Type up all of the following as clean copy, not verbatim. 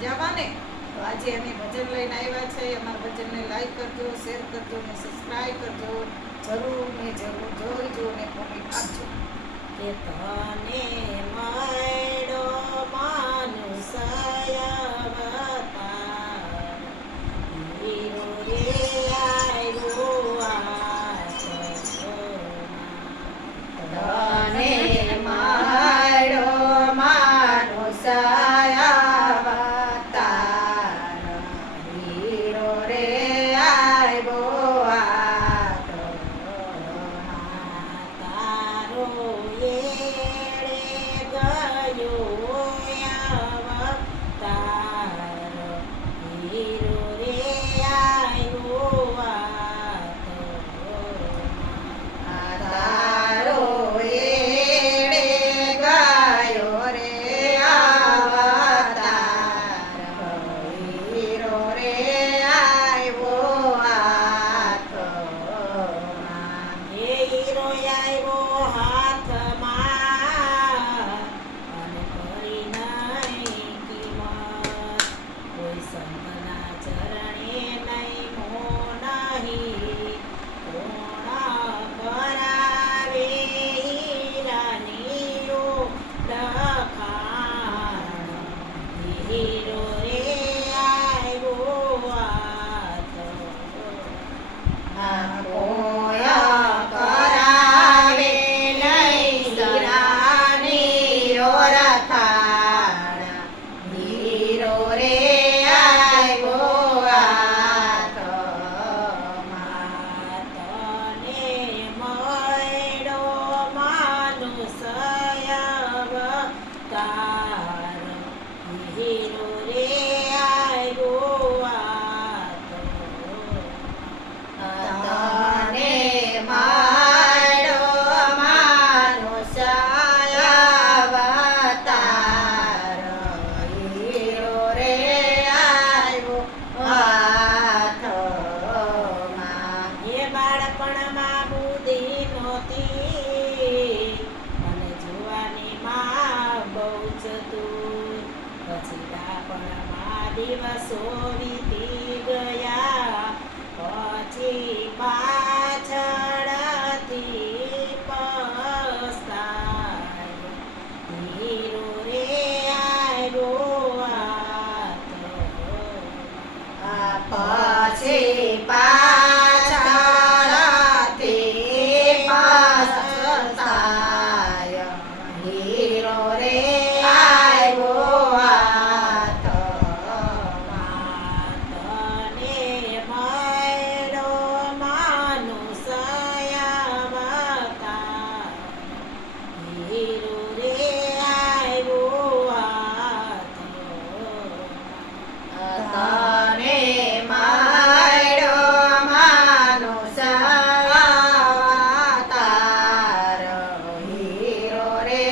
મજામાં ને? તો આજે અમે ભજન લઈને આવ્યા છે. અમારા ભજનને લાઈક કરજો, શેર કરજો ને સબસ્ક્રાઈબ કરજો. જરૂર ને જરૂર જોઈજો ને કોમેન્ટ આપજો. કે તને મળ્યો મનુષ્ય અવતાર, હીરો રે આવ્યો આ જગમાં. તને મળ્યો માનુષ અવતાર, હીરો રે આવ્યો આ જગમાં. તારો એળે ગયો અવતાર, હીરો રે આવ્યો આ જગમાં. તારો એળે ગયો રે અવતાર, હીરો રે આવ્યો આ જગમાં. એ હીરો આવ્યો હાથમાં, અને કરી નહીં કિંમત. કોઈ સંતના ચરણે નહીં મોહ નહીં, કોણ કરાવે હીરાની લખાણ. હીરો રે આવ્યો આ જગમાં. કોયા કરાવે નહીં હીરાની ઓળખાણ, હીરો રે આવ્યો આ જગમાં. તને મળ્યો મનુષ્ય અવતાર, હીરો રે આવ્યો આ જગમાં. તને મળ્યો માનુષ અવતાર, હીરો રે આવ્યો આ જગમાં. એ બાળપણમાં બુદ્ધિ નહોતી, અને જુવાનીમાં બહુ ચતુર. પછી ડાપણમાં દિવસો વીતી ગયા, પછી પાછળથી પસ્તાય. હીરો રે આવ્યો આ જગમાં. પછી પાછળથી પસ્તાય, હીરો રે આવ્યો આ જગમાં. તને મળ્યો મનુષ્ય અવતાર, હીરો રે આવ્યો આ જગમાં. તને મળ્યો માનુષ અવતાર, હીરો રે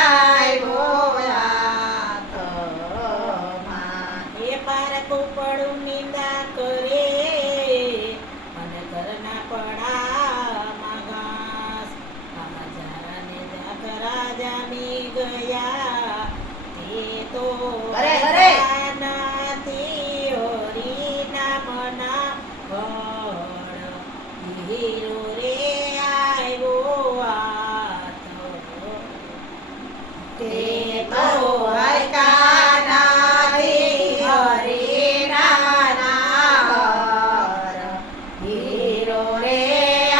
આવ્યો આ જગમાં. એ પાર કુપડું નિંદા કરે, અને ઘરના પડામાં ઘાસ. આમાં જારાને જાકરા જામી ગયા, તે તો અરે, અરે! નથી હરિના મના ફળ. હીરો રે આવ્યો આ જગમાં. તે તો હરકાનાથી હરિનામના હર, હીરો રે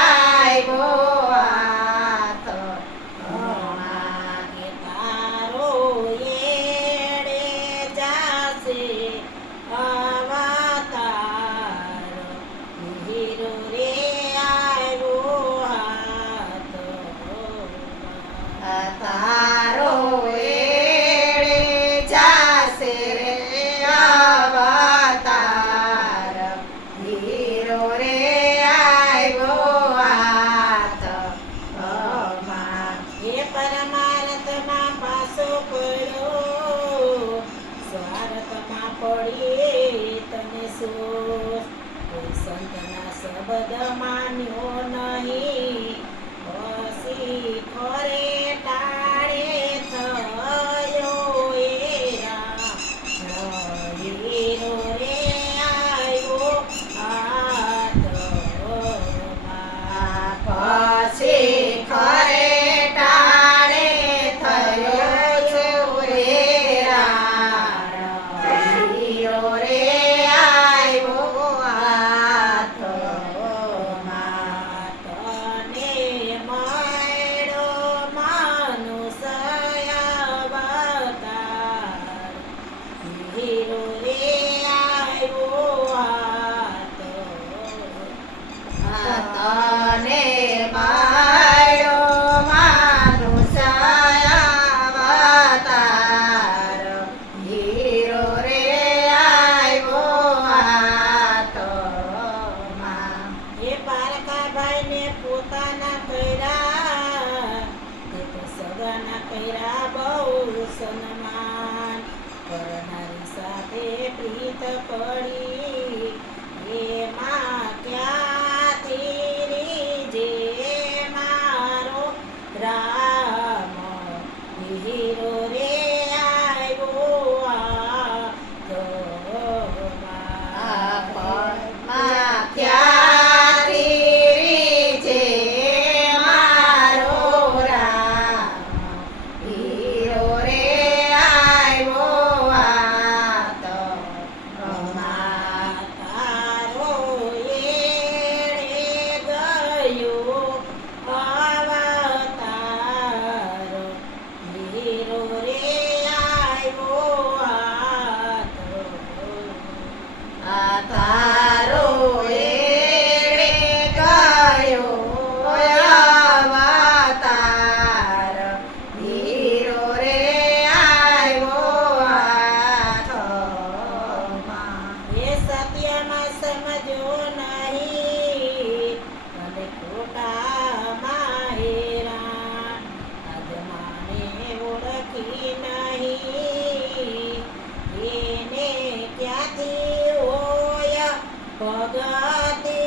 આવ્યો આ જગમાં. કે તારો એળે જાશે અવતાર, હીરો રે આવ્યો આ જગમાં. તારો એળે જાશે રે અવતાર, હીરો રે આવ્યો આ જગમાં. હે પરમાર્થમાં પાસો પડ્યો, સ્વાર્થમાં પડી તને સોસ. કોઈ સંતના શબ્દ માન્યો નહીં, પછી ખરે ટાળે થયો એ રામ. કર્યા તે તો સગાના કર્યા બહુ સન્માન કરનારી સાથે પ્રીત પડી એમાં ક્યાંથી રીજે મારો રામ હીરો રે આવ્યો આ માં ક્યાંથી રીજે મારો રામ હીરો રે આવ્યો આ તો તારો એળે ગયો અવતાર હીરો રે આવ્યો આ તો આ તારો એળે ગયો અવતાર હીરો રે આવ્યો આ થમાં. એ સત્યમાં સમજો નહીં અને ખોટામાં હેરાન અજમાને ઓળખી નહીં એને ક્યાંથી હોય ભગતે